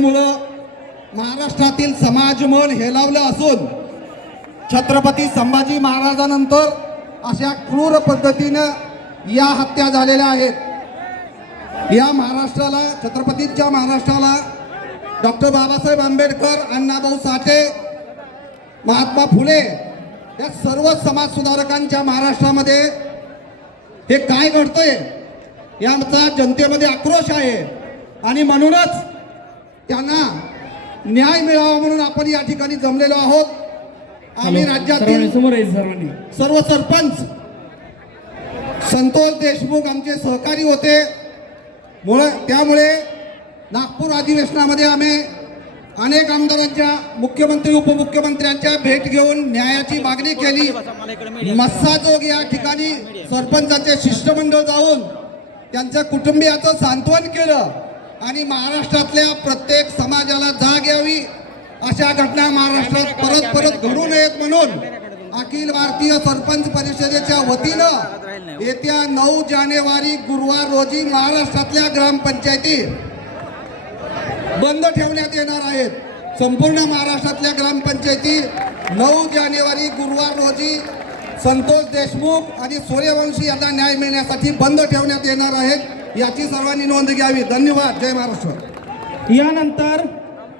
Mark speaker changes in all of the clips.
Speaker 1: मुलं महाराष्ट्रातील समाज मन हेलावलं असून छत्रपती संभाजी महाराजानंतर अशा क्रूर पद्धतीनं या हत्या झालेल्या आहेत. या महाराष्ट्राला छत्रपतींच्या महाराष्ट्राला डॉक्टर बाबासाहेब आंबेडकर अण्णाभाऊ साठे महात्मा फुले या सर्व समाज सुधारकांच्या महाराष्ट्रामध्ये हे काय घडतंय? याचा जनतेमध्ये आक्रोश आहे. आणि म्हणूनच त्यांना न्याय मिळावा म्हणून आपण या ठिकाणी जमलेलो आहोत. आम्ही राज्यातील सर्व सरपंच संतोष देशमुख आमचे सहकारी होते. मुळे त्यामुळे नागपूर अधिवेशनामध्ये आम्ही अनेक आमदारांच्या मुख्यमंत्री उपमुख्यमंत्र्यांच्या भेट घेऊन न्यायाची मागणी केली. मस्साजोग या ठिकाणी सरपंचाचे शिष्टमंडळ जाऊन त्यांच्या कुटुंबियाचं सांत्वन केलं. आणि महाराष्ट्रातल्या प्रत्येक समाजाला जाग यावी अशा घटना महाराष्ट्रात परत परत घडू नयेत म्हणून अखिल भारतीय सरपंच परिषदेच्या वतीनं येत्या नऊ जानेवारी गुरुवार रोजी महाराष्ट्रातल्या ग्रामपंचायती बंद ठेवण्यात येणार आहेत. संपूर्ण महाराष्ट्रातल्या ग्रामपंचायती नऊ जानेवारी गुरुवार रोजी संतोष देशमुख आणि सूर्यवंशी यांना न्याय मिळण्यासाठी बंद ठेवण्यात येणार आहेत. याची सर्वांनी नोंद घ्यावी. धन्यवाद. जय महाराष्ट्र.
Speaker 2: यानंतर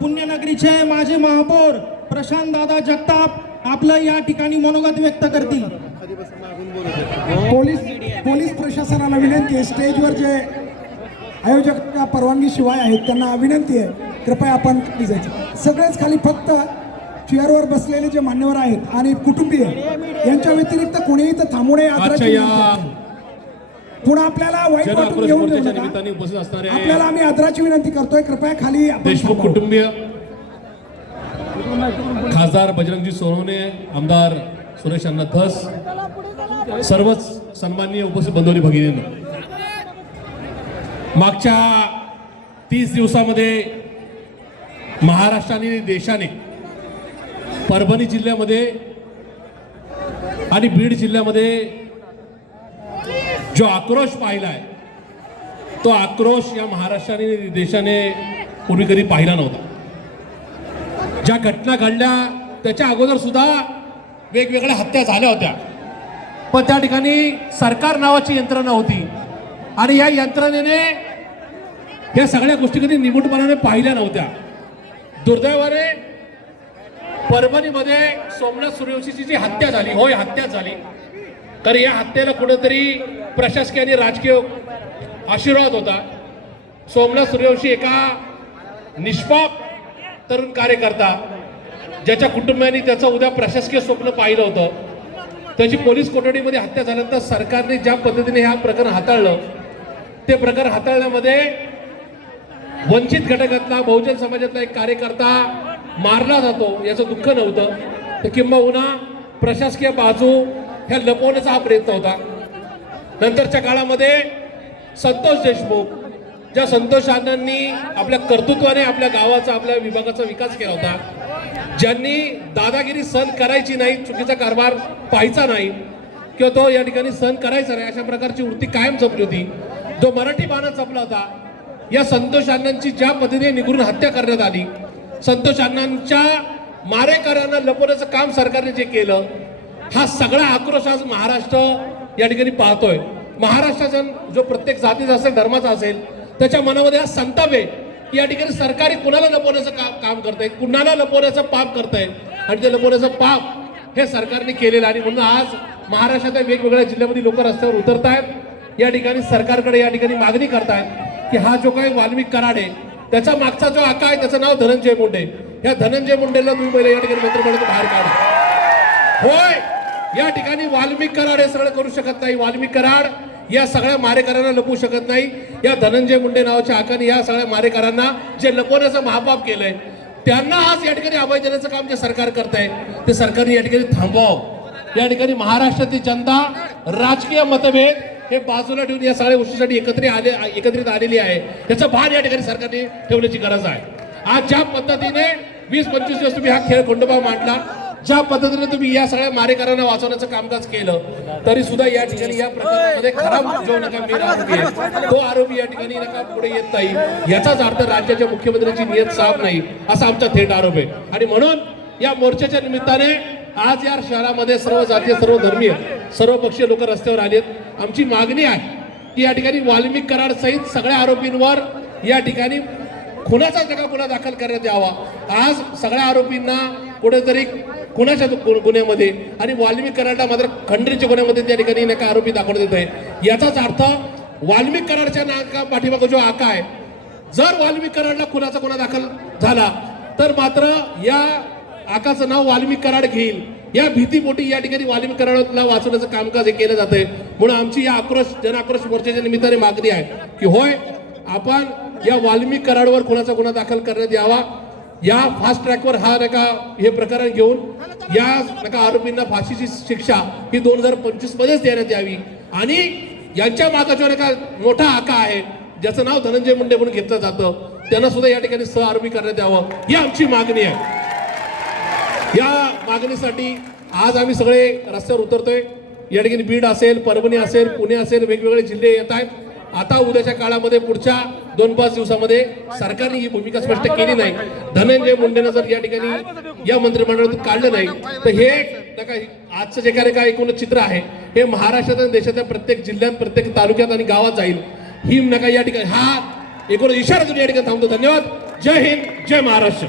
Speaker 2: पुण्यनगरीचे माजी महापौर प्रशांत दादा जगताप आपलं या ठिकाणी मनोगत व्यक्त करतील.
Speaker 3: पोलीस पोलीस प्रशासनाला विनंती आहे. स्टेजवर जे आयोजक परवानगी शिवाय आहेत त्यांना विनंती आहे. कृपया आपण खाली जायचं. सगळेच खाली फक्त चेअरवर बसलेले जे मान्यवर आहेत आणि कुटुंबीय यांच्या व्यतिरिक्त कोणीही तर थांबू नये आदराची
Speaker 4: आजच्या या
Speaker 3: विनंती आहे. पुन्हा आपल्याला वाईट वाटून घेऊन देऊ नका.
Speaker 4: निमित्ताने उपस्थित असणारे
Speaker 3: आपल्याला आम्ही आदराची विनंती करतोय कृपया खाली
Speaker 4: देशमुख. कुटुंबीय खासदार बजरंगजी सोनवणे आमदार सुरेश अण्णा धस सर्वच सन्माननीय उपस्थित बंधूंनी भगिनींनो मागच्या तीस दिवसामध्ये महाराष्ट्र आणि देशाने परभणी जिल्ह्यामध्ये आणि बीड जिल्ह्यामध्ये जो आक्रोश पाहिला आहे तो आक्रोश या महाराष्ट्राने देशाने पूर्वी कधी पाहिला नव्हता. ज्या घटना घडल्या त्याच्या अगोदर सुद्धा वेगवेगळ्या हत्या झाल्या होत्या. पण त्या ठिकाणी सरकार नावाची यंत्रणा होती. आणि या यंत्रणेने या सगळ्या गोष्टी कधी निमूटपणाने पाहिल्या नव्हत्या. दुर्दैवाने परभणीमध्ये सोमनाथ सूर्यवंशीची जी हत्या झाली होय हत्या झाली. तर या हत्येला कुठेतरी प्रशासकीय आणि राजकीय आशीर्वाद होता. सोमनाथ सूर्यवंशी एका निष्पाप तरुण कार्यकर्ता ज्याच्या कुटुंबियांनी त्याचं उद्या प्रशासकीय स्वप्न पाहिलं होतं. त्याची पोलीस कोठडीमध्ये हत्या झाल्यानंतर सरकारने ज्या पद्धतीने हा प्रकरण हाताळलं ते प्रकरण हाताळण्यामध्ये वंचित घटकातला बहुजन समाजातला एक कार्यकर्ता मारला जातो याचं दुःख नव्हतं. तर किंबहुना प्रशासकीय बाजू ह्या लपवण्याचा हा प्रयत्न होता. नंतरच्या काळामध्ये संतोष देशमुख ज्या संतोष अण्णांनी आपल्या कर्तृत्वाने आपल्या गावाचा आपल्या विभागाचा विकास केला होता ज्यांनी दादागिरी सहन करायची नाही चुकीचा कारभार पाहायचा नाही किंवा तो या ठिकाणी सहन करायचा नाही अशा प्रकारची वृत्ती कायम जपली होती. जो मराठी बाणा जपला होता या संतोष अण्णांची ज्या पद्धतीने निघून हत्या करण्यात आली संतोष अण्णांच्या मारेकऱ्यांना लपवण्याचं काम सरकारने जे केलं हा सगळा आक्रोश आज महाराष्ट्र या ठिकाणी पाहतोय. महाराष्ट्राचा जो प्रत्येक जातीचा असेल धर्माचा असेल त्याच्या मनामध्ये हा संताप आहे की या ठिकाणी सरकारी कुणाला लपवण्याचं काम काम करतंय कुणाला लपवण्याचं पाप करतंय आणि ते लपवण्याचं पाप हे सरकारने केलेलं आणि म्हणून आज महाराष्ट्रातल्या वेगवेगळ्या जिल्ह्यामध्ये लोक रस्त्यावर उतरत आहेत या ठिकाणी सरकारकडे या ठिकाणी मागणी करतायत की हा जो काही वाल्मिक कराड आहे त्याचा मागचा जो आका आहे त्याचं नाव धनंजय मुंडे. या धनंजय मुंडेला तुम्ही पहिले या ठिकाणी मंत्रिमंडळातून बाहेर काढा. होय! या ठिकाणी वाल्मिक कराड हे सगळं करू शकत नाही. वाल्मिक कराड या सगळ्या मारेकऱ्यांना लपवू शकत नाही. या धनंजय मुंडे नावाच्या आकाने या सगळ्या मारेकऱ्यांना जे लपवण्याचं महापाप केलंय त्यांना आज या ठिकाणी अभय देण्याचं काम जे सरकार करत आहे ते सरकारने या ठिकाणी थांबवावं. या ठिकाणी महाराष्ट्रातील जनता राजकीय मतभेद हे बाजूला ठेवून या सगळ्या गोष्टीसाठी एकत्रित आले एकत्रित आलेली आहे. त्याचं भान या ठिकाणी सरकारने ठेवण्याची गरज आहे. आज ज्या पद्धतीने वीस पंचवीस दिवस तुम्ही हा खेळ खंडोबा मांडला ज्या पद्धतीने तुम्ही या सगळ्या मारेकरांना वाचवण्याचं कामकाज केलं तरी सुद्धा या ठिकाणी या प्रकरणामध्ये खराब जो नका आरोपी तो आरोपी या ठिकाणी नका पुढे येत नाही. याचाच अर्थ राज्याच्या मुख्यमंत्र्यांची नियत साफ नाही असा आमचा थेट आरोप आहे. आणि म्हणून या मोर्चाच्या निमित्ताने आज या शहरामध्ये सर्व जातीय सर्व धर्मीय सर्व पक्षीय लोक रस्त्यावर आलेत. आमची मागणी आहे की या ठिकाणी वाल्मिक कराड सहित सगळ्या आरोपींवर या ठिकाणी खुनाचा जगा गुन्हा दाखल करण्यात यावा. आज सगळ्या आरोपींना कुठेतरी कुणाच्या गु- गुन्ह्यामध्ये आणि वाल्मिक कराडला मात्र खंडणीच्या गुन्ह्यामध्ये त्या ठिकाणी नका आरोपी दाखवण्यात येत आहे याचाच अर्थ वाल्मिक कराडच्या नाका पाठीमागं जो आका आहे जर वाल्मिक कराडला खुनाचा गुन्हा दाखल झाला तर मात्र या आकाचं नाव वाल्मिक कराड घेईल. या भीतीपोटी या ठिकाणी वाल्मिक कराडला वाचवण्याचं कामकाज हे केलं जातंय. म्हणून आमची या आक्रोश जनआक्रोश मोर्चाच्या निमित्ताने मागणी आहे की होय आपण या वाल्मिक कराडवर खुनाचा गुन्हा दाखल करण्यात यावा. या फास्ट ट्रॅकवर हा नका हे प्रकरण घेऊन या नका आरोपींना फाशीची शिक्षा ही दोन हजार पंचवीस मध्येच देण्यात यावी. आणि यांच्या मागाच्या नका मोठा आका आहे ज्याचं नाव धनंजय मुंडे म्हणून घेतलं जातं. त्यांना सुद्धा या ठिकाणी सह आरोपी करण्यात यावं. ही आमची मागणी आहे. या मागणीसाठी आज आम्ही सगळे रस्त्यावर उतरतोय. या ठिकाणी बीड असेल परभणी असेल पुणे असेल वेगवेगळे जिल्हे येत आहेत. आता उद्याच्या काळामध्ये पुढच्या दोन पाच दिवसामध्ये सरकारने ही भूमिका स्पष्ट केली नाही. धनंजय मुंडेनं जर या ठिकाणी या मंत्रिमंडळातून काढलं नाही तर हे नका आजचं जे काय काय एकूण चित्र आहे. हे महाराष्ट्रात आणि देशाच्या प्रत्येक जिल्ह्यात प्रत्येक तालुक्यात आणि गावात जाईल. ही नका या ठिकाणी. हा एकूण इशारा तुम्ही या ठिकाणी थांबतो. धन्यवाद. जय हिंद जय महाराष्ट्र.